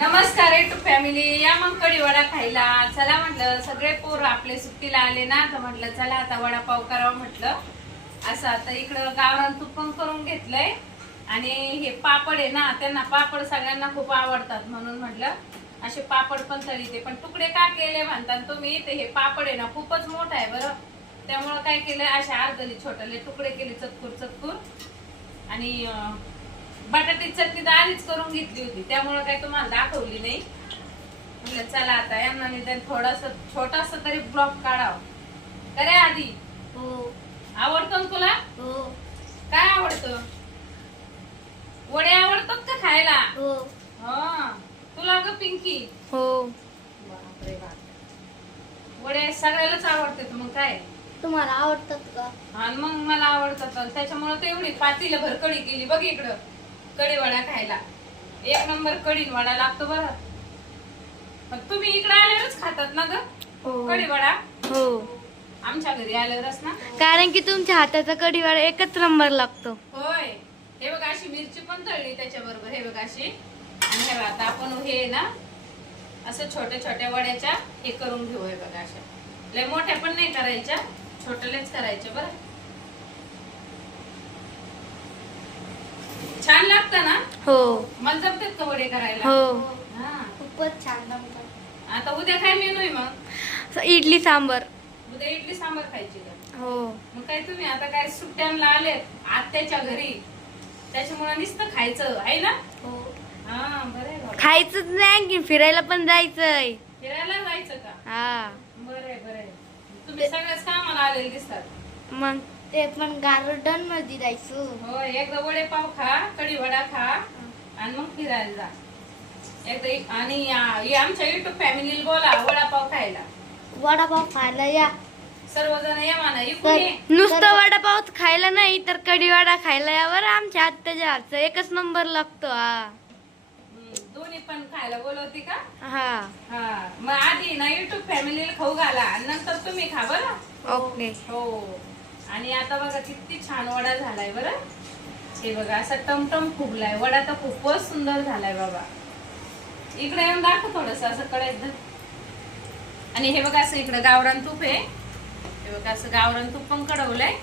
नमस्कार to family, या मग कढी वडा खायला चला. म्हटलं सगळे पोर आपले सुट्टीला आले ना, तर म्हटलं चला आता वडापाव करावं म्हटलं. असं आता इकडं गावरान तूप पण करून घेतलंय आणि हे पापड आहे ना, त्यांना पापड सगळ्यांना खूप आवडतात म्हणून म्हटलं असे पापड पण तळीते. पण तुकडे का केले म्हणतात तुम्ही, ते हे पापड आहे ना खूपच मोठा आहे बरं, त्यामुळं काय केलं असे अर्धली छोटले तुकडे केले चतकुर चतकुर. आणि बटाट्याची चटणी तर आधीच करून घेतली होती, त्यामुळे काही तुम्हाला दाखवली नाही. म्हटलं चला आता यांना निदान थोडासा छोटासा तरी ब्लॉग काढावं. करे आधी हो आवडतो ना तुला? हो काय आवडतं? वडे आवडतात का खायला? हो हा तुला ग पिंकी? हो बापरे बाप, वडे सगळ्यालाच आवडतात. मग काय तुम्हाला आवडतात का? आणि मग मला आवडतात, त्याच्यामुळे तर एवढी पातीला भर कढी केली बघ इकडं. कढी वडा खायला एक नंबर कढी वडा लागतो बरं. पण तुम्ही इकडे आल्यावरच खातात ना ग कढी वडा? हो, आमच्या घरी आल्यावरच ना, कारण की तुमच्या हाताचा कढीवाडा एकच नंबर लागतो. होय. हे बघ अशी मिरची पण तळली त्याच्या बरोबर, हे बघ अशी. आणि हे आता आपण हे ना असं छोट्या छोट्या वड्याच्या हे करून घेऊ. हे बघा अशा लय मोठ्या पण नाही करायच्या, छोट्यालेच करायच्या बरं. छान लागतं ना? हो मला जमतात का वडे करायला? हो, हा. खूपच छान जमतात. आता उद्या काय मेनू आहे मग? इडली सांबर. उद्या इडली सांबार खायची का? हो, मग काय तुम्ही आता काय सुट्ट्यांना आलेत आत्याच्या घरी, त्याच्यामुळे नुसतं खायचं आहे ना? हो, हा बरं आहे बाबा. खायचंच नाही आणखी फिरायला पण जायचंय. फिरायला जायचं का? हा, बरं आहे बरं आहे. तुम्ही सगळ्याच कामाला आलेले दिसतात. मग ते पण गार्डन मध्ये जायचं. हो, एकदा वडे पाव खा, कढी वडा खा आणि मग फिरायला जा एकदा. आणि आमच्या युट्यूब फॅमिलीला बोला वडापाव खायला. वडापाव खायला या. सर्वजण या म्हणा. इकडून ये. नुसतं वडापाव खायला नाही तर कढीवाडा खायला यावर. आमच्या आत्याच्या हातचा एकच नंबर लागतो. हा, दोन्ही पण खायला बोलवती का? हा, हा, मग आधी ना युट्यूब फॅमिलीला खाऊ घाला आणि नंतर तुम्ही खा बरं. ओके. हो. आणि आता बघा किती छान वडा झालाय बरं. हे बघा असा टमटम फुगलाय वडा, तर खूपच सुंदर झालाय बाबा. इकडे येऊन दाखव थोडस असं कळायचं. आणि हे बघा असं इकडे गावरान तूप आहे. हे बघा असं गावरान तूप पण कडवलंय.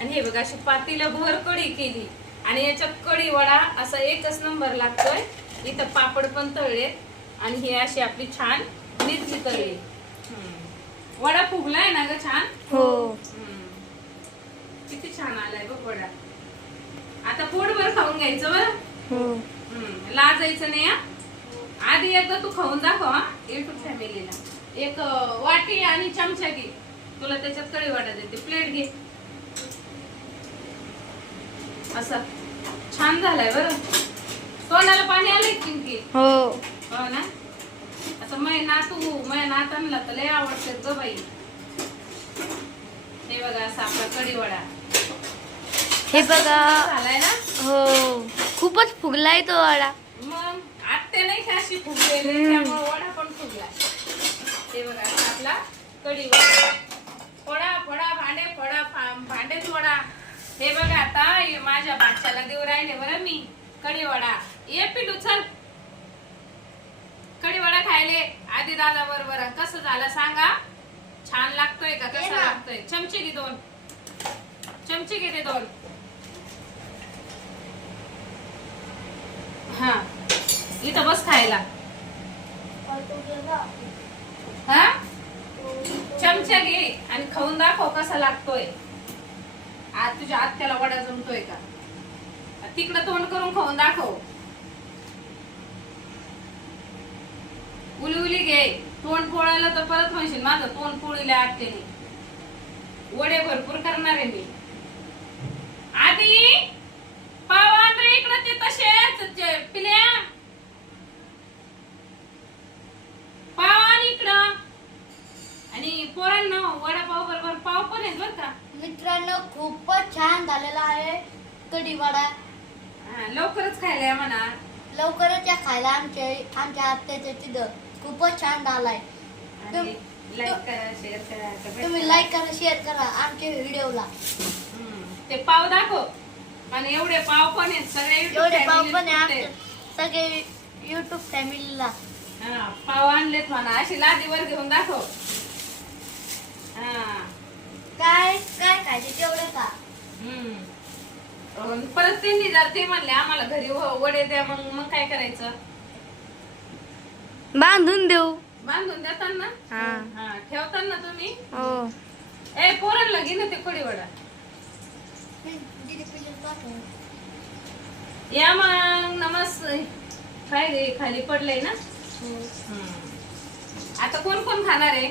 आणि हे बघा अशी पातीला भर कढी केली आणि याच्यात कढी वडा असा एकच नंबर लागतोय. इथं पापड पण तळले आणि हे अशी आपली छान मिरची तळली. वडा फुगलाय ना ग छान? हो, किती छान आलाय बघ वडा. आता पोटभर खाऊन घ्यायचं बरं. हो, लाजायचं नाही. आधी एकदा तू खाऊन दाखव हा युट्यूब फॅमिलीला. एक वाटी आणि चमचा घे, तुला त्याच्यात कढी वडा देते. प्लेट घे. असं छान झालाय बरं. तोंडाला पाणी आलंय पिंकी? हो, हो ना. असं माझ्या नातांना तर लय आवडते ग बाई. हे बघा असा आपला कढी वडा हे बघा. झालाय ना. हो, खूपच फुगलाय तो वडा. मग आत्ते नाही का अशी फुगलेली, त्यामुळे वडा पण फुगला. हे बघा असा आपला कढी वडा. फोडा फोडा भांडे फोडा, भांडेच वडा. हे बघा आता माझ्या बाच्याला देऊ राहिले बरं मी कढी वडा. ये पिलू चल कढी वडा खायले. आधी दादा बरोबर कसं झालं सांगा? छान लागतोय का? कसा लागतोय? चमचे घे 2, चमचे घे 2. हा, इथं बस खायला. हा, चमचा घे आणि खाऊन दाखव कसा लागतोय. आज तुझ्या आत्याला वडा जमतोय का? तिकडं तोंड करून खाऊन दाखव. उली उली घे. तोंड पोळायला तर परत म्हणशील माझं तोंड पोळीला आत्याने. वडे भरपूर करणार आहे मी. आधी पाव आण रे इकडं, ते तसेच पिल्या. पाव आण इकडं. आणि पोरांना वडापाव बरोबर पाव पण आहेत बरं का मित्रांनो. खूपच छान झालेला आहे कढीवाडा. लवकरच खायला या म्हणा. लवकरच या खायला. आमच्या आत्याच्या तिथं खूपच छान झालाय. लाईक करा, शेअर करा. तुम्ही लाईक करा, शेअर करा आमच्या व्हिडिओला. ते पाव दाखव. आणि एवढे पाव पण आहेत सगळे. एवढे पाव पण आहे. सगळे युट्यूब फॅमिलीला. हा, पाव आणलेत म्हणा, अशी लादीवर घेऊन दाखव. हा. काय काय खायचे तेवढं का? परत त्यांनी जर ते म्हणले आम्हाला घरी वडे द्या, मग काय करायचं? बांधून देऊ. बांधून देताना हा. हा, ठेवताना तुम्ही. हो. ए पोरांना घे ना ते कडी वडा. या मग काय रे खाली पडलंय ना. आता कोण कोण खाणार आहे?